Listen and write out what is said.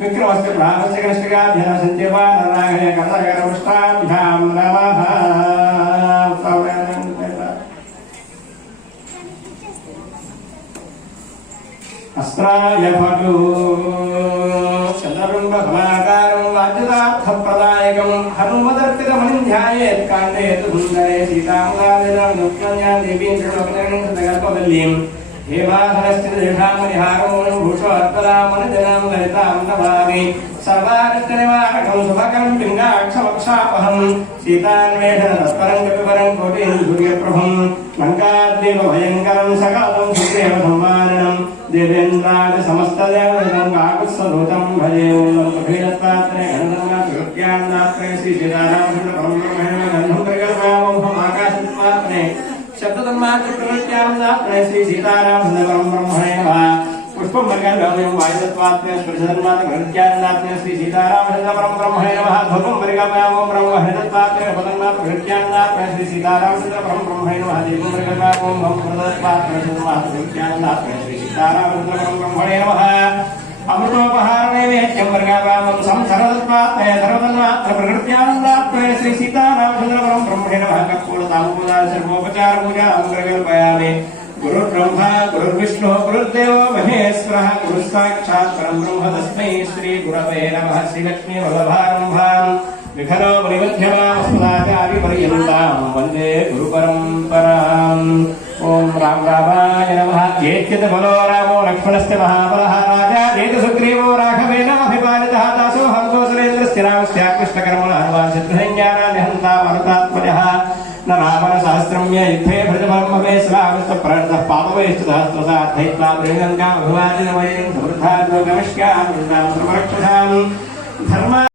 विक्रमस्य प्राणस्य कनिष्ठकाभ्यां सन्त्यवा नारायणे कर्णगरमुष्टाभ्यां नमः। अस्त्राय फटु चन्द्रबिम्बफलाकारं वाच्यतार्थप्रदायकं हनुमदर्पितमणिं ध्यायेत् काण्डयतु सुन्दरे सीतामुदादिनं दुःखन्यां देवीं त्रिलोकनिर्णयकल्पवल्लीं हेमाधनस्थितिषामनिहारं भूषोत्तरामनुजनं ललितां नमामि सर्वारिष्टनिवारकं शुभकं पिङ्गाक्षमक्षापहं सीतान्वेषणतत्परं कपिवरं कोटिं सूर्यप्रभं लङ्काद्वीपभयङ्करं सकलं सुग्रीवसंवारणं देवेन्द्राज समस्तदेवतं काकुत्सदूतं भजे ॐ कपिलदत्तात्रेय गणधर्मकृत्यान्नात्रे श्री सीतारामचन्द्रपरमब्रह्मणे गन्धं आकाशत्वात्रे शब्दतन्मात्रप्रकृत्यान्नात्रे श्री सीतारामचन्द्रपरमब्रह्मणे नमः। पुष्पं वर्गं वायुतत्वात्मे स्पर्शतन्मात्रप्रकृत्यान्नात्रे श्री सीतारामचन्द्रपरमब्रह्मणे नमः। धूपं वर्गं ब्रह्महृतत्वात्मे पदन्मात्रप्रकृत्यान्नात्रे श्री सीतारामचन्द्रपरमब्रह्मणे नमः। दीपं वर्गं ब्रह्महृतत्वात्मे श्री सीतारामचन्द्रपरमब्रह्मणे नमः। अमृतोपहारणे वेद्यं वर्गावामं संसरदत्वात्मे सर्वतन्मात्रप्रकृत्यान्नात्रे श्री सीतारामचन्द्रपरमब्रह्मणे नमः। कर्पूरताम्बूलानि सर्वोपचारपूजां प्रकल्पयामि। गुरुर्ब्रह्मा गुरुर्विष्णुः गुरुर्देवो महेश्वरः गुरुः साक्षात् परं ब्रह्म तस्मै श्री गुरवे नमः। श्रीलक्ष्मीवल्लभारम्भां विखनो मुनिमध्यमामस्मदाचार्यपर्यन्तां वन्दे गुरुपरम्पराम्। ओम राम रामाय नमः। एत्यत बलो रामो लक्ष्मणस्य महाबलः राजा एत सुग्रीवो राघवेन अभिपालितः दासो हंसोऽसुरेन्द्रस्य रामस्य कृष्णकर्मणः हनुमान् हन्ता मरुतात्मजः न रावण सहस्रम्य युद्धे भृतफलं भवे स्वामित्व प्रणतः पापवेश्च सहस्रसार्थैत्वा प्रेणङ्गामभिवादिनमयं समृद्धाद्वगमिष्यामि धर्म